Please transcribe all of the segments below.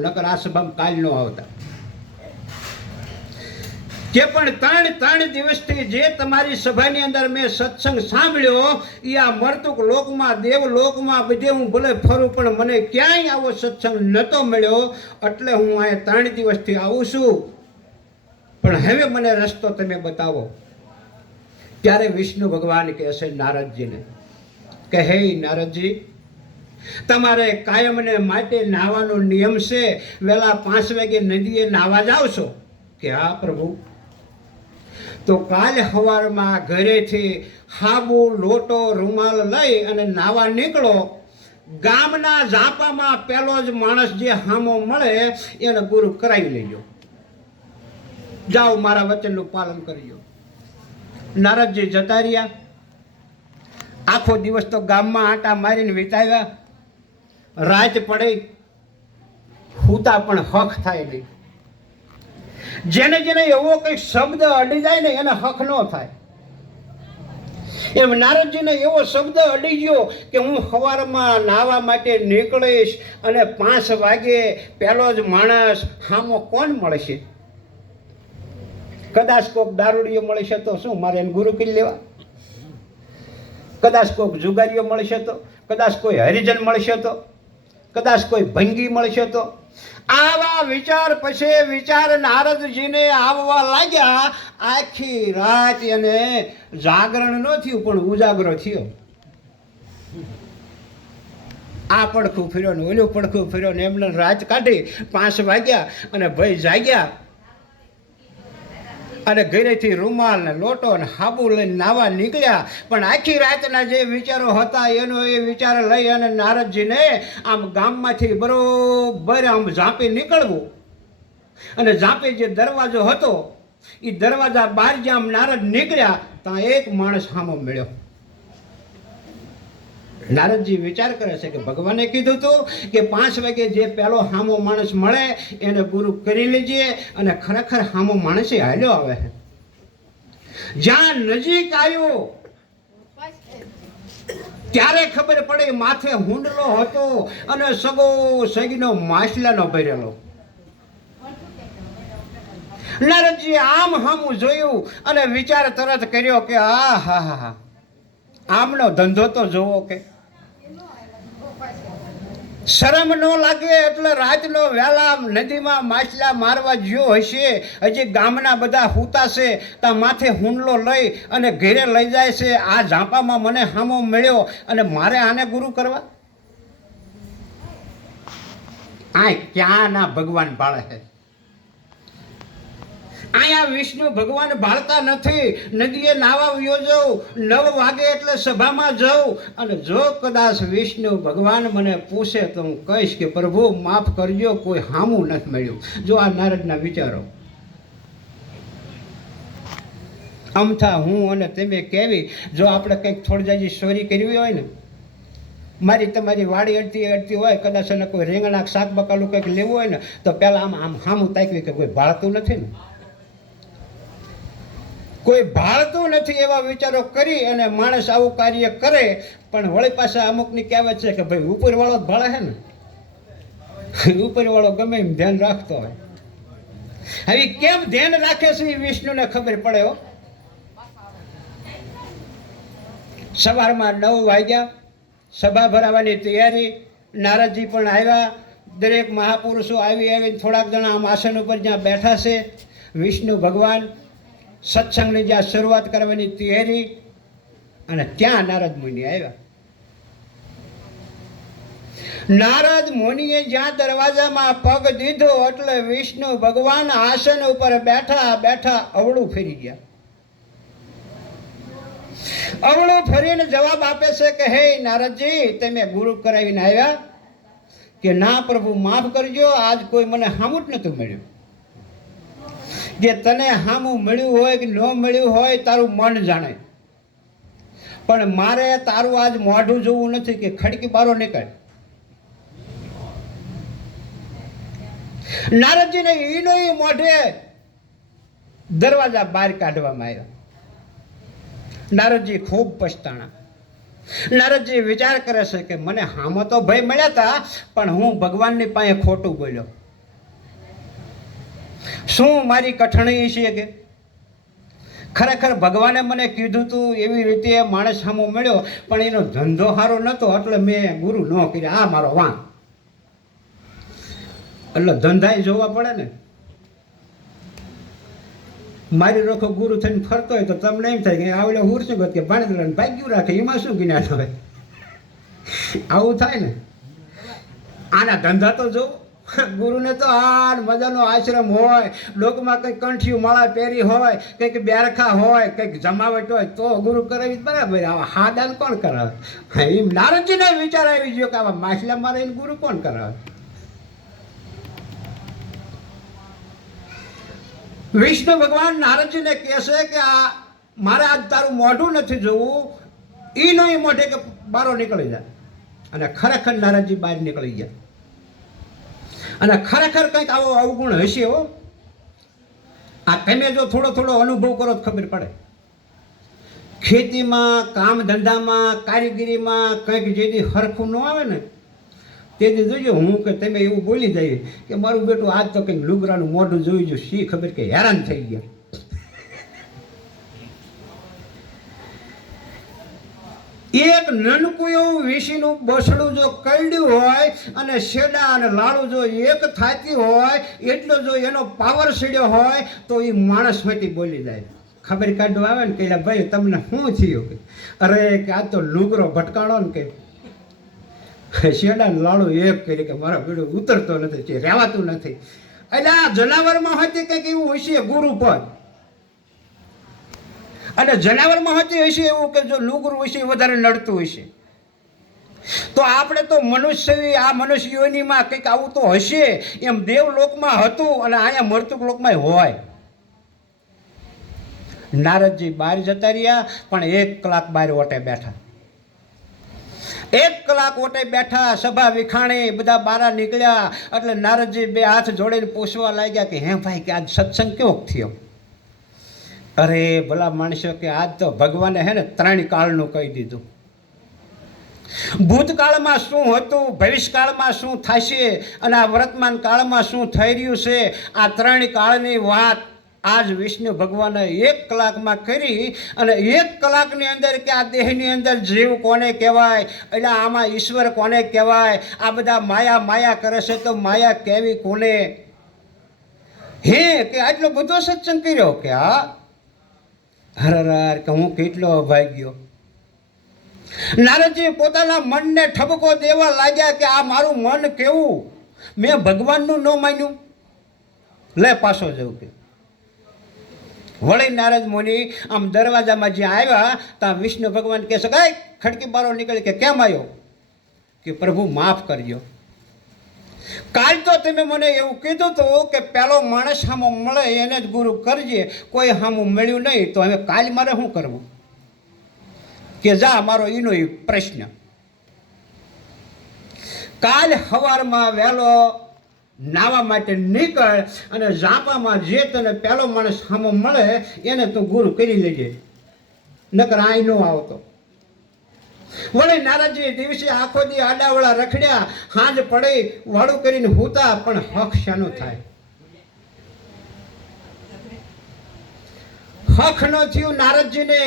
નકર આ કાલ ન આવતા. જે પણ ત્રણ ત્રણ દિવસથી જે તમારી સભાની અંદર મેં સત્સંગ સાંભળ્યો એ આ મરતુક લોકમાં, દેવ લોકમાં બધે હું ભલે ફરું, પણ મને ક્યાંય આવો સત્સંગ નહોતો મળ્યો, એટલે હું અહીંયા ત્રણ દિવસથી આવું છું. પણ હવે મને રસ્તો તમે બતાવો. ત્યારે વિષ્ણુ ભગવાન કહેશે નારદજીને, કે નારદજી તમારે કાયમને માટે નાહવાનો નિયમ છે. વહેલા પાંચ વાગે નદીએ નાહવા જાવ છો? કે હા, પ્રભુ. તો કાલ સવારમાં ઘરેથી હાબુ, લોટો, રૂમાલ લઈ અને નાવા નીકળો. ગામના ઝાપામાં પેલો જ માણસ જે હામો મળે, એને ગુરુ કરાવી લેજો. જાઓ, મારા વચનનું પાલન કરજો. નારદજી જતા રહ્યા. આખો દિવસ તો ગામમાં આટા મારીને વિતાવ્યા. રાત પડે, હુતા પણ હક થાય નહીં. જેને જેને એવો કંઈક શબ્દ અડી જાય ને, એને હક ન થાય. એમ નારદજીને એવો શબ્દ અડી ગયો કે હું સવારમાં નાવા માટે નીકળીશ અને પાંચ વાગે પહેલો જ માણસ હામો કોણ મળશે? કદાચ કોક દારૂડીઓ મળશે તો શું, મારે એને ગુરુ લેવા? કદાચ કોઈક જુગારીઓ મળશે તો? કદાચ કોઈ હરિજન મળશે તો? કદાચ કોઈ ભંગી મળશે તો? આવા વિચાર પછી વિચાર નારદજીને આવવા લાગ્યા. આખી રાત એને જાગરણ ન થયું, પણ ઉજાગરો થયો. આ પડખું ફર્યો ને ઓલું પડખું ફર્યો ને એમને રાત કાઢી પાંચ વાગ્યા અને ભાઈ જાગ્યા. અને ઘરેથી રૂમાલ ને લોટો ને હાબુ લઈને નાવા નીકળ્યા. પણ આખી રાતના જે વિચારો હતા, એનો એ વિચાર લઈ અને નારદજીને આમ ગામમાંથી બરોબર આમ ઝાંપી નીકળવું. અને ઝાંપી જે દરવાજો હતો એ દરવાજા બહાર જે આમ નારદ નીકળ્યા, ત્યાં એક માણસ સામો મળ્યો. નારદજી વિચાર કરે છે કે ભગવાને કીધું હતું કે પાંચ વાગે જે પહેલો હામો માણસ મળે, એને ગુરુ કરી લેજે અને ખરેખર હામો માણસે હાલ્યો આવે. જ્યાં નજીક આવ્યો, ત્યારે ખબર પડી માથે હુંડલો હતો અને સગો સગીનો માછલાનો ભરેલો. નારદજી આમ હામું જોયું અને વિચાર તરત કર્યો કે આ હા હા હા. આમનો ધંધો તો જોવો કે. શરમ ન લાગે એટલે રાતનો વહેલા નદીમાં માછલા મારવા જ્યો હશે, હજી ગામના બધા હૂતા છે ત્યાં માથે હુંડલો લઈ અને ઘેરે લઈ જાય છે. આ ઝાંપામાં મને હામો મળ્યો અને મારે આને ગુરુ કરવા? આ ક્યાં ના ભગવાન પાળે છે? અહીંયા વિષ્ણુ ભગવાન ભાળતા નથી. નદીએ નાવા યોજવ નવ વાગે એટલે સભામાં જાઉં. અને જો કદાચ વિષ્ણુ ભગવાન મને પૂછે તો હું કહીશ કે, પ્રભુ, માફ કરજો, કોઈ હામું નથી મળ્યું. જો આ નારદના વિચારો. અમથા હું અને તમે કેવી? જો આપણે કંઈક થોડી જાજી ચોરી કરવી હોય ને, મારી તમારી વાડી અડતી અડતી હોય, કદાચ એને કોઈ રીંગણા શાક બકાલું કંઈક લેવું હોય ને, તો પહેલાં આમ આમ હામું તાકવી કે કોઈ ભાળતું નથી ને? કોઈ ભાળતું નથી એવા વિચારો કરી અને માણસ આવું કાર્ય કરે, પણ વળી પાસે અમુકની કહેવત છે કે ભાઈ ઉપરવાળો જ ભાળે છે ને. ઉપરવાળો ગમે એમ ધ્યાન રાખતો હોય. હવે કેમ ધ્યાન રાખે છે એ વિષ્ણુને ખબર પડે હો. સવારમાં નવ વાગ્યા, સભા ભરાવાની તૈયારી, નારદજી પણ આવ્યા, દરેક મહાપુરુષો આવી આવીને થોડાક જણા આમ આસન ઉપર જ્યાં બેઠા છે. વિષ્ણુ ભગવાન સત્સંગની જ્યાં શરૂઆત કરવાની તૈયારી અને ત્યાં નારદ મુનિ આવ્યા. નારદ મુનિએ જ્યાં દરવાજામાં પગ દીધો એટલે વિષ્ણુ ભગવાન આસન ઉપર બેઠા બેઠા અવળું ફેરી ગયા. અવળું ફરીને જવાબ આપે છે કે, હે નારદજી, તમે ગુરુ કરાવીને આવ્યા કે ના પ્રભુ, માફ કરજો, આજ કોઈ મને હામુટ નહોતું મળ્યું. જે તને હામું મળ્યું હોય કે ન મળ્યું હોય તારું મન જાણે. પણ મારે તારું આજ મોઢું જોવું નથી કે ખડકી બારો નીકળે. નારદજીને ઈનો ઈ મોઢે દરવાજા બહાર કાઢવામાં આવ્યા. નારદજી ખૂબ પછતાણા નારદજી વિચાર કરે છે કે મને હામો તો ભય મળ્યા હતા પણ હું ભગવાનની પાસે ખોટું બોલ્યો. શું મારી કઠણાઈ છે કે? ખરેખર ભગવાને મને કીધું તું એવી રીતે માણસ સામો મળ્યો, પણ એનો ધંધો સારો નહોતો એટલે મેં ગુરુ ન કર્યા. આ મારો વાંક. એટલે ધંધાય જોવા પડે ને. મારી રોખો ગુરુ થઈને ફરતો હોય તો તમને એમ થાય કે આવડે હુર શું કે ભાણેજ ભાગ્યું રાખે, એમાં શું જ્ઞાન હોય આવું થાય ને. આના ધંધા તો જો ગુરુને તો આ મજાનો આશ્રમ હોય, લોકમાં કંઈક કંઠિયું માળા પહેરી હોય, કંઈક બેરખા હોય, કંઈક જમાવટ હોય, તો ગુરુ કરાવી બરાબર. આવા હાદાન કોણ કરાવે? એમ નારદજીને વિચાર આવી ગયો કે આવા માછલા મારીને ગુરુ કોણ કરાવે? વિષ્ણુ ભગવાન નારદજીને કહેશે કે આ મારે આજ તારું મોઢું નથી જોવું એ નહીં મોઢે કે બારો નીકળી જાય. અને ખરેખર નારદજી બહાર નીકળી ગયા. અને ખરેખર કંઈક આવો અવગુણ હશે હો. આ તમે જો થોડો થોડો અનુભવ કરો તો ખબર પડે. ખેતીમાં, કામ ધંધામાં, કારીગીરીમાં કંઈક જેથી હરખું ન આવે ને તેથી જોજો, હું કે તમે એવું બોલી જાય કે મારું બેટું આજ તો કંઈક લુગરાનું મોઢું જોઈ જો, શી ખબર કે હેરાન થઈ ગયા. એક નનકું એવું વિષીનું બસડું જો કરડ્યું હોય અને શેડા અને લાડુ જો એક થાતી હોય, એટલો જો એનો પાવર સીડ્યો હોય, તો એ માણસમાંથી બોલી જાય. ખબર કાઢવા આવે ને કે ભાઈ, તમને શું થયું? અરે કે આ તો લુગરો ભટકાણો ને કે. શેડા લાડુ એક કરી કે મારા બેડું ઉતરતો નથી રહેવાતું નથી. એટલે આ જનાવરમાં હતી કંઈક એવું હશે ગુરુ પદ અને જનાવરમાં હતી હશે એવું કે જો લુગરું હશે એ વધારે નડતું હશે. તો આપણે તો મનુષ્ય આ મનુષ્ય યોનિમાં કંઈક આવું તો હશે. એમ દેવલોકમાં હતું અને અહીંયા મર્તુક લોકમાં હોય. નારદજી બહાર જતા રહ્યા, પણ એક કલાક બહાર ઓટે બેઠા. એક કલાક ઓટે બેઠા, સભા વિખાણી બધા બારા નીકળ્યા. એટલે નારદજી બે હાથ જોડીને પૂછવા લાગ્યા કે, હે ભાઈ, કે આજ સત્સંગ કેવો થયો? અરે ભલા માણસો કે આજ તો ભગવાને હે ને ત્રણ કાળનું કહી દીધું. ભૂતકાળમાં શું હતું, ભવિષ્યકાળમાં શું થશે અને આ વર્તમાન કાળમાં શું થઈ રહ્યું છે, આ ત્રણ કાળની વાત આજ વિષ્ણુ ભગવાને એક કલાકમાં કરી અને એક કલાકની અંદર કે આ દેહની અંદર જીવ કોને કહેવાય, એટલે આમાં ઈશ્વર કોને કહેવાય, આ બધા માયા માયા કરે છે તો માયા કેવી, કોને? હે, કે આટલો બધો સત્સંગ કર્યો કે હા હરર કે હું કેટલો અભાગ્યો નારદજી પોતાના મનને ઠપકો દેવા લાગ્યા કે આ મારું મન કેવું? મેં ભગવાનનું ન માન્યું. લે પાછો જવું કે. વળી નારદ મુનિ આમ દરવાજામાં જ્યાં આવ્યા, ત્યાં વિષ્ણુ ભગવાન કહે છે કઈ ખડકી બારો નીકળી કે કેમ આવ્યો? કે પ્રભુ માફ કરજો. કાલ તો તમે મને એવું કીધું હતું કે પેલો માણસ સામો મળે એને જ ગુરુ કરજે, કોઈ સામું મળ્યું નહીં, તો હવે કાલ મારે શું કરવું? કે જા, મારો એનો પ્રશ્ન. કાલ સવારમાં વહેલો નાવા માટે નીકળ અને ઝાંપામાં જે તને પેલો માણસ સામો મળે, એને તું ગુરુ કરી લેજે. નકર આઈ નો આવતો. વળી નારાજી દિવસે આખો દી આડાવડા રખડ્યા, હાંજ પડે, વાળું કરીને હુતા, પણ હક શાનો થાય? હક ન થયું નારદજીને.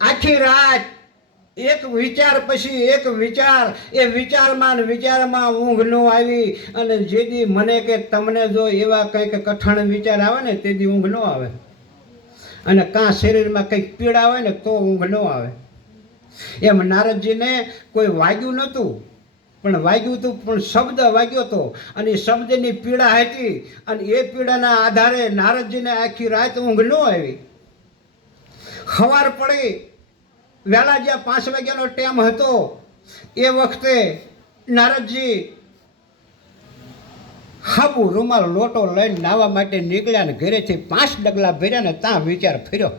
આખી રાત એક વિચાર પછી એક વિચાર, એ વિચારમાં વિચારમાં ઊંઘ ન આવી અને જેથી મને કે તમને જો એવા કંઈક કઠણ વિચાર આવે ને તેથી ઊંઘ ન આવે. અને કાં શરીરમાં કંઈક પીડા હોય ને, તો ઊંઘ ન આવે. એમ નારદજીને કોઈ વાગ્યું નહોતું. પણ વાગ્યું હતું, પણ શબ્દ વાગ્યો હતો અને શબ્દની પીડા હતી અને એ પીડાના આધારે નારદજીને આખી રાત ઊંઘ ન આવી. સવાર પડી. વહેલા જ્યાં પાંચ વાગ્યાનો ટાઈમ હતો, એ વખતે નારદજી હાબુ રૂમાલ લોટો લઈને નાવા માટે નીકળ્યા ને ઘરેથી પાંચ ડગલા ભર્યા ને ત્યાં વિચાર ફર્યો.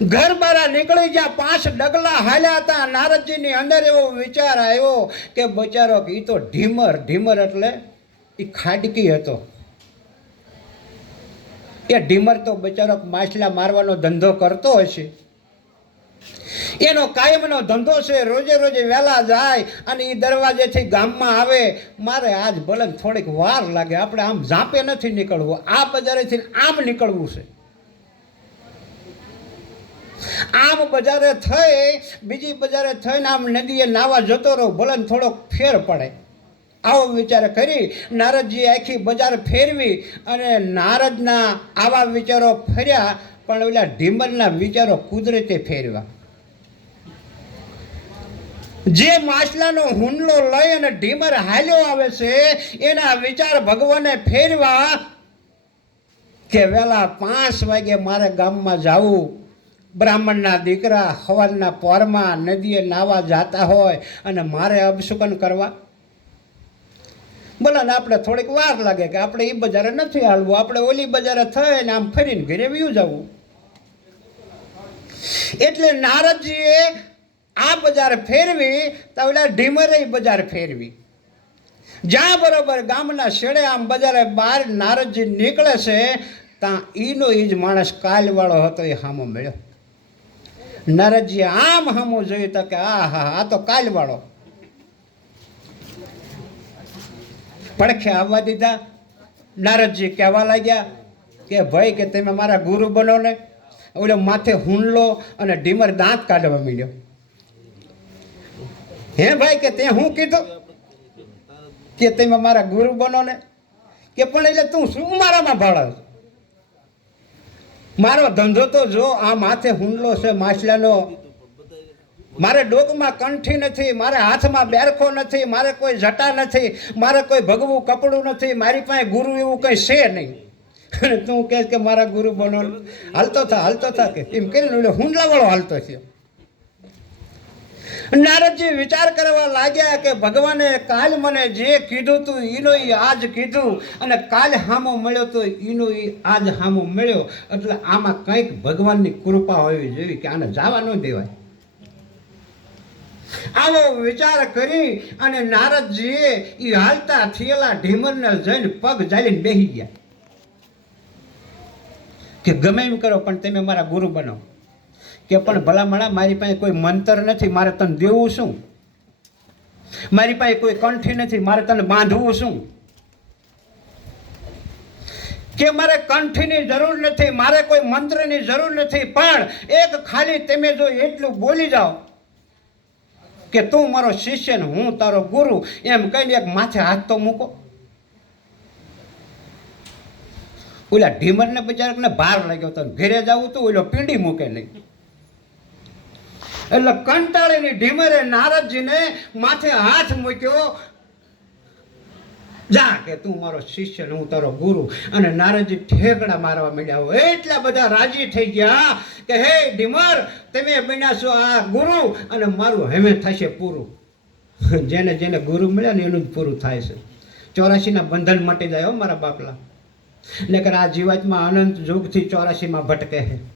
ઘર બારા નીકળી ગયા, પાંચ ડગલા હાલ્યા હતા. નારદજીની અંદર એવો વિચાર આવ્યો કે બચારો એ તો ઢીમર ઢીમર એટલે એ ખાડકી હતો. એ ઢીમર તો બચારો માછલા મારવાનો ધંધો કરતો હશે એનો કાયમનો ધંધો છે, રોજે રોજે વહેલા જાય અને એ દરવાજેથી ગામમાં આવે. મારે આજ ભલે થોડીક વાર લાગે, આપણે આમ ઝાંપે નથી નીકળવું. આ બજારેથી આમ નીકળવું છે. આમ બજારે થઈ, બીજી બજારે થઈને આમ નદીએ નાવા જતો રહો, ભલે થોડોક ફેર પડે. આવો વિચાર કરી નારદજી આખી બજાર ફેરવી અને નારદના આવા વિચારો ફર્યા, પણ ઓલા ઢીમરના વિચારો કુદરતે ફેરવા જે માછલાનો હુંડલો લઈ અને ઢીમર હાલ્યો આવે છે, એના વિચાર ભગવાને ફેરવા કે વેલા પાંચ વાગે મારે ગામમાં જવું. બ્રાહ્મણના દીકરા હવનના પોરમાં નદીએ નાવા જાતા હોય અને મારે અપશુકન કરવા? બોલો ને, આપણે થોડીક વાર લાગે કે આપણે એ બજારે નથી હાલવું. આપણે ઓલી બજારે થઈને આમ ફરીને ઘરે વ્યૂ જવું. એટલે નારદજીએ આ બજાર ફેરવી, તો ઓલા ઢીમરે બજાર ફેરવી. જ્યાં બરોબર ગામના શેડે આમ બજારે બહાર નારદજી નીકળે છે, ત્યાં એનો એ જ માણસ કાલવાળો હતો, એ હામો મળ્યો. નારદજી, આમ હામો જોયું તો કે, આ, હા આ તો કાલવાળો. પડખે આવવા દીધા. નારદજી કહેવા લાગ્યા કે, ભાઈ, કે તમે મારા ગુરુ બનો ને? ઓલો માથે હુંડલો અને ઢીમર દાંત કાઢવા માંડ્યો. હે ભાઈ, કે તે હું કીધું? કે તમે મારા ગુરુ બનો ને? કે પણ એટલે તું શું મારામાં ભાળસ? મારો ધંધો તો જો આ માથે હુંડલો છે માછલાનો, મારે ડોગમાં કંઠી નથી, મારે હાથમાં બેરખો નથી, મારે કોઈ જટા નથી, મારે કોઈ ભગવું કપડું નથી, મારી પાસે ગુરુ એવું કંઈ છે નહીં. તું કહે કે મારા ગુરુ બનો હાલતો થા હાલતો થા કે. એમ કરીને હુંડલાવાળો હાલતો છે નારદજી વિચાર કરવા લાગ્યા કે ભગવાને કાલ મને જે કીધું તું એનો એ આજ કીધું અને કાલ હામો મળ્યો તો એનો એ આજ હામો મળ્યો. એટલે આમાં કંઈક ભગવાનની કૃપા હોવી જોઈએ કે આને જવા ન દેવાય. આવો વિચાર કરી અને નારદજીએ એ હાલતા થયેલા ઢીમરને જઈને પગ જાલીને બેસી ગયા. કે ગમે એમ કરો, પણ તમે મારા ગુરુ બનો. કે પણ ભલામણા, મારી પાસે કોઈ મંતર નથી, મારે તને દેવું શું? મારી પાસે કોઈ કંઠી નથી, મારે તને બાંધવું શું? કે મારે કંઠીની જરૂર નથી, મારે કોઈ મંત્રની જરૂર નથી, પણ એક ખાલી તમે જો એટલું બોલી જાઓ કે તું મારો શિષ્ય ને હું તારો ગુરુ, એમ કહીને એક માથે હાથ તો મૂકો. ઓલા ઢીમરને બિચારાને ભાર લાગ્યો તો ઘેરે જવું તો, ઓલો પીંડી મૂકે નહીં. એટલે કંટાળીને ઢીમરે નારદજીને માથે હાથ મૂક્યો. જા કે તું મારો શિષ્ય હું તારો ગુરુ. અને નારદજી ઠેકડા મારવા માંડ્યા હોય. એટલા બધા રાજી થઈ ગયા કે, હે ઢીમર, તમે બન્યા છો આ ગુરુ અને મારું હવે થશે પૂરું. જેને જેને ગુરુ મળ્યા ને એનું જ પૂરું થાય છે. ચોરાશીના બંધન મટી જાય મારા બાપલા. નકર આ જીવાતમાં અનંત યુગથી ચોરાશીમાં ભટકે છે.